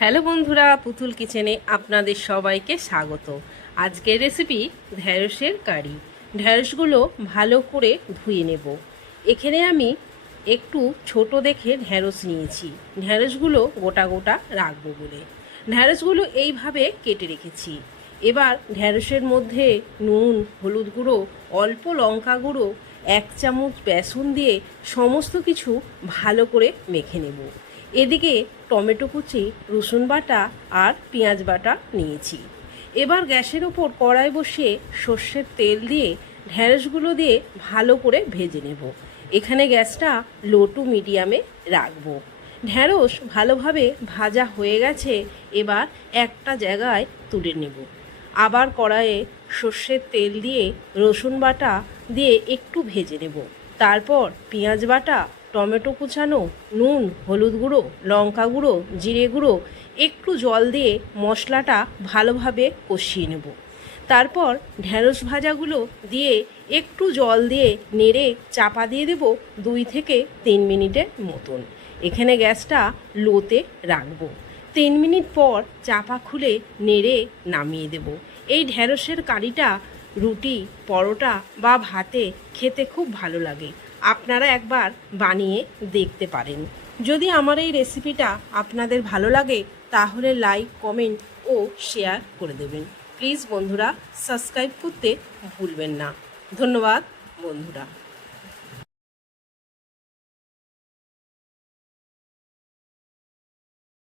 Hello বন্ধুরা, পুতুল কিচেনে আপনাদের সবাইকে স্বাগত। আজকের রেসিপি ঢ্যাঁড়সের কারি। ঢ্যাঁড়সগুলো ভালো করে ধুয়ে নেব। এখানে আমি একটু ছোট দেখে ঢ্যাঁড়স নিয়েছি। ঢ্যাঁড়সগুলো গোটা গোটা রাখব বলে। ঢ্যাঁড়সগুলো এইভাবে কেটে রেখেছি। এবার ঢ্যাঁড়সের মধ্যে নুন, হলুদ গুঁড়ো, অল্প লঙ্কা গুঁড়ো, এক চামচ বেসন দিয়ে সমস্ত কিছু ভালো করে মেখে নেব। এদিকে টমেটো কুচি, রসুন বাটা আর পেঁয়াজ বাটা নিয়েছি। এবার গ্যাসের ওপর কড়াই বসিয়ে সর্ষের তেল দিয়ে ঢ্যাঁড়সগুলো দিয়ে ভালো করে ভেজে নেব। এখানে গ্যাসটা লো টু মিডিয়ামে রাখব। ঢ্যাঁড়স ভালোভাবে ভাজা হয়ে গেছে, এবার একটা জায়গায় তুলে নেব। আবার কড়াইয়ে সর্ষের তেল দিয়ে রসুন বাটা দিয়ে একটু ভেজে নেব। তারপর পেঁয়াজ বাটা টমেটো কুচানো, নুন, হলুদ গুঁড়ো, লঙ্কা গুঁড়ো, জিরে গুঁড়ো, একটু জল দিয়ে মশলাটা ভালোভাবে কষিয়ে নেব। তারপর ঢ্যাঁড়স ভাজাগুলো দিয়ে একটু জল দিয়ে নেড়ে চাপা দিয়ে দেব দুই থেকে তিন মিনিটের মতন। এখানে গ্যাসটা লোতে রাখব। তিন মিনিট পর চাপা খুলে নেড়ে নামিয়ে দেব। এই ঢ্যাঁড়সের কারিটা, রুটি, পরোটা বা ভাতে খেতে খুব ভালো লাগে। আপনারা একবার বানিয়ে দেখতে পারেন। যদি আমার এই রেসিপিটা আপনাদের ভালো লাগে, তাহলে লাইক, কমেন্ট ও শেয়ার করে দেবেন। প্লিজ বন্ধুরা, সাবস্ক্রাইব করতে ভুলবেন না। ধন্যবাদ, বন্ধুরা।